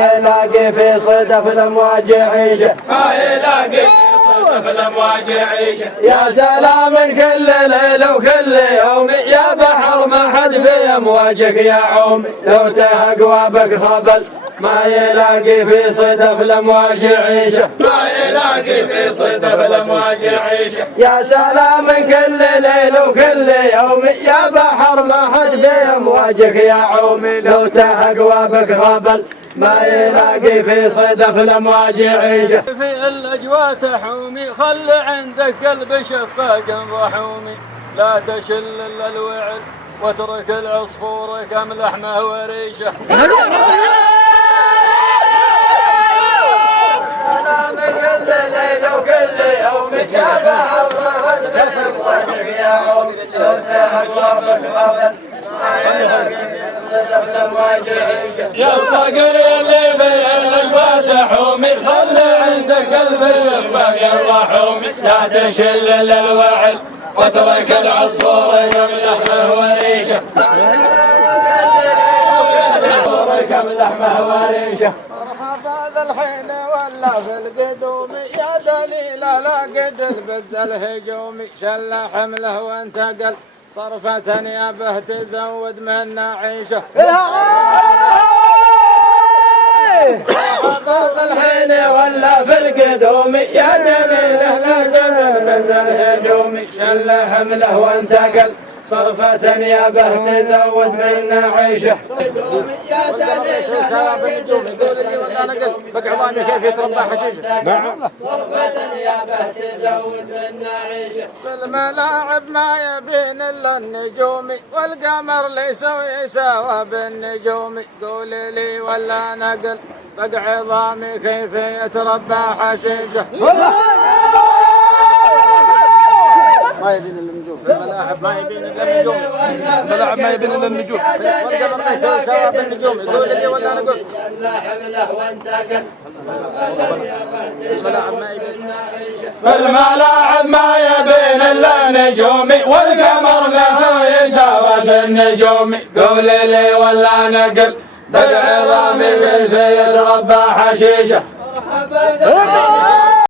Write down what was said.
يلاقي في صدف الأمواج عيشه، ما يلاقي في صدف الأمواج عيشه. يا سلام كل ليل وكل يوم يا بحر ما حد في أمواجك يا عومي، لو تهقوا بك خبل ما يلاقي في صدف الأمواج عيشه، ما يلاقي في صدف الأمواج عيشه. يا سلام كل ليل وكل يوم يا بحر ما حد في أمواجك يا عومي، لو تهقوا بك خبل ما يلاقي في صدف الأمواج عيشه. في الأجواء تحومي خل عندك قلب شفاق رحومي، لا تشل إلا الوعل واترك العصفور كم لحمه وريشه. سلام كل ليل وكل يوم يا بحر ما حد في أمواجك يا عومي، لو تهقوا بك خبل ما يلاقي في صدف الأمواج عيشه. يا الصقر اللي في الأجواء تحومي خل عندك قلب شفاق رحومي، لا تشل إلا الوعل واترك العصفور كم لحمه وريشه. كم لحمه وريشه. مرحبا ذا الحين ولا في القدوم يا دليل لا قد البز الهجومي، شل حمله وانتقل صرفة يا به تزود منا عيشه. مرحبا الحين ولا في القدوم يا دليله لا زال البز الهجومي، شل حمله وانتقل صرفة يا به تزود منا عيشه. يا دليله سلام النجوم يقول لي ولا نقل بقى عظامي كيف يتربى حشيشه. صرفة يا به تزود منا عيشه. في الملاعب ما يبين الا النجوم والقمر ليس يساوى بالنجوم، قولي لي ولا نقل بقى عظامي كيف يتربى حشيشه. ما يبين الا النجوم في الملاعب، ما يبين الا النجوم الملاعب، ما يبين الا النجوم والقمر ليس يساوى بالنجوم، يقول لي ولا نقول حمله وانتقل الملاعب ما يبين. في الملاعب ما يبين الا النجوم والقمر ليس يساوى بالنجوم، قولي لي ولا نقل بقى عظامي كيف يتربى حشيشه.